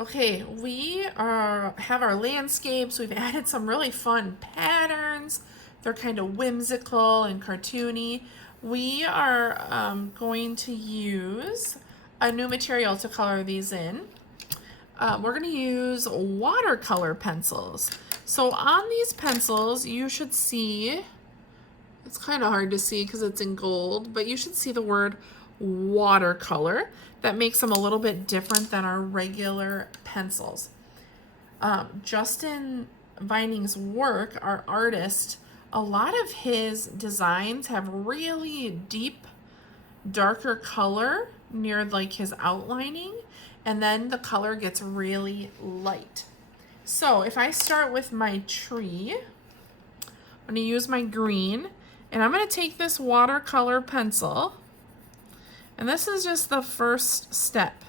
Okay, we have our landscapes. We've added some really fun patterns. They're kind of whimsical and cartoony. We are going to use a new material to color these in. We're going to use watercolor pencils. So on these pencils, you should see, it's kind of hard to see because it's in gold, but you should see the word watercolor. That makes them a little bit different than our regular pencils. Justin Vining's work, our artist, a lot of his designs have really deep, darker color near like his outlining, and then the color gets really light. So if I start with my tree, I'm going to use my green, and I'm going to take this watercolor pencil, and this is just the first step.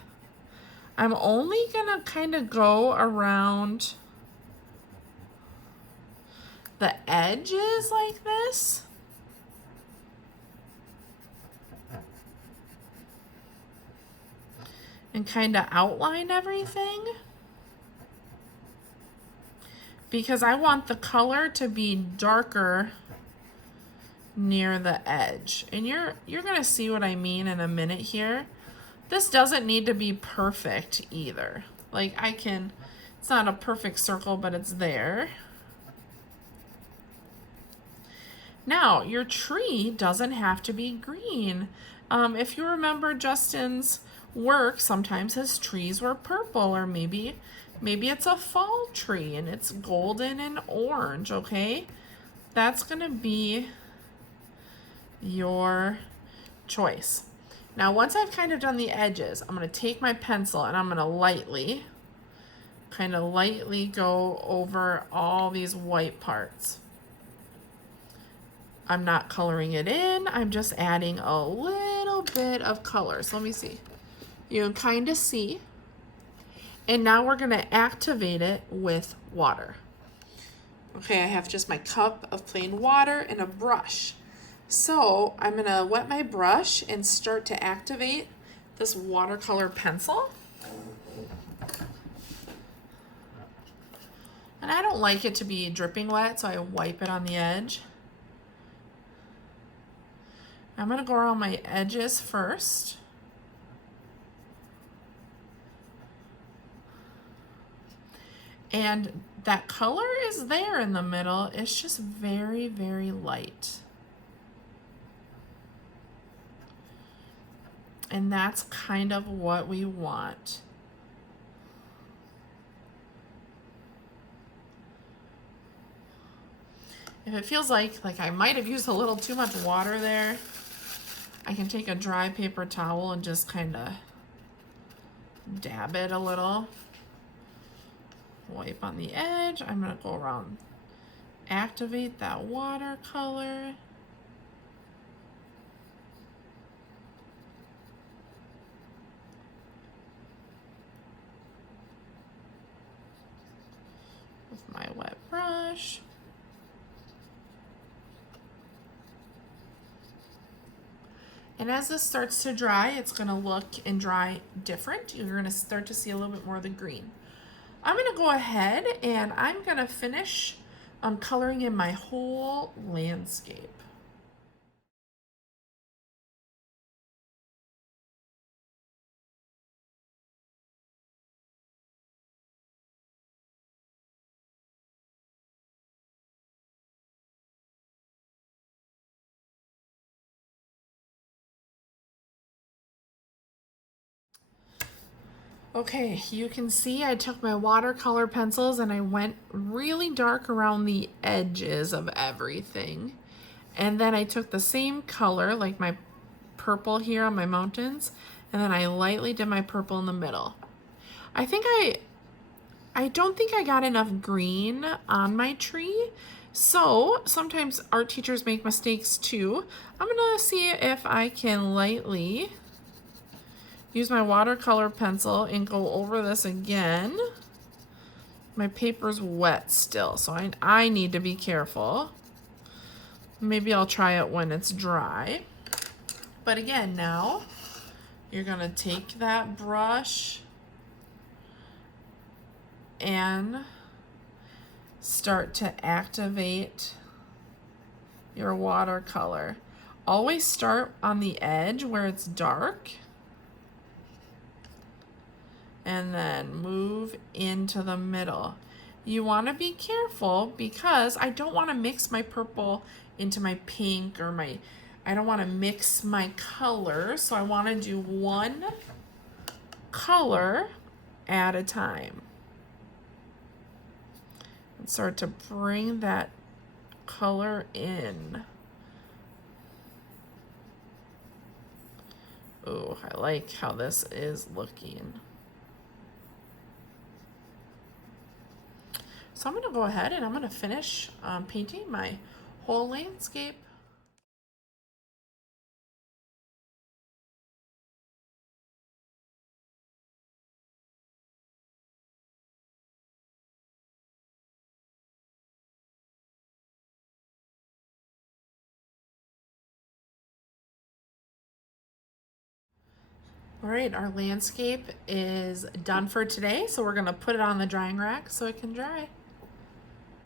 I'm only going to kind of go around the edges like this. And kind of outline everything. Because I want the color to be darker near the edge. And you're going to see what I mean in a minute here. This doesn't need to be perfect either. Like it's not a perfect circle, but it's there. Now, your tree doesn't have to be green. If you remember Justin's work, sometimes his trees were purple, or maybe it's a fall tree and it's golden and orange, okay? That's gonna be your choice. Now, once I've kind of done the edges, I'm gonna take my pencil and I'm gonna lightly go over all these white parts. I'm not coloring it in, I'm just adding a little bit of color. So let me see. You can kind of see. And now we're going to activate it with water. Okay, I have just my cup of plain water and a brush. So I'm going to wet my brush and start to activate this watercolor pencil. And I don't like it to be dripping wet, so I wipe it on the edge. I'm going to go around my edges first. And that color is there in the middle. It's just very, very light. And that's kind of what we want. If it feels like I might have used a little too much water there, I can take a dry paper towel and just kind of dab it a little. Wipe on the edge. I'm going to go around, activate that watercolor. With my wet brush. And as this starts to dry, it's going to look and dry different. You're going to start to see a little bit more of the green. I'm going to go ahead and I'm going to finish coloring in my whole landscape. Okay, you can see I took my watercolor pencils and I went really dark around the edges of everything. And then I took the same color, like my purple here on my mountains, and then I lightly did my purple in the middle. I don't think I got enough green on my tree. So sometimes art teachers make mistakes too. I'm gonna see if I can lightly use my watercolor pencil and go over this again. My paper's wet still, so I need to be careful. Maybe I'll try it when it's dry. But again, now you're gonna take that brush and start to activate your watercolor. Always start on the edge where it's dark and then move into the middle. You want to be careful because I don't want to mix my purple into my pink or I don't want to mix my color, so I want to do one color at a time. And start to bring that color in. Oh, I like how this is looking. So I'm going to go ahead and I'm going to finish painting my whole landscape. All right, our landscape is done for today, so we're going to put it on the drying rack so it can dry.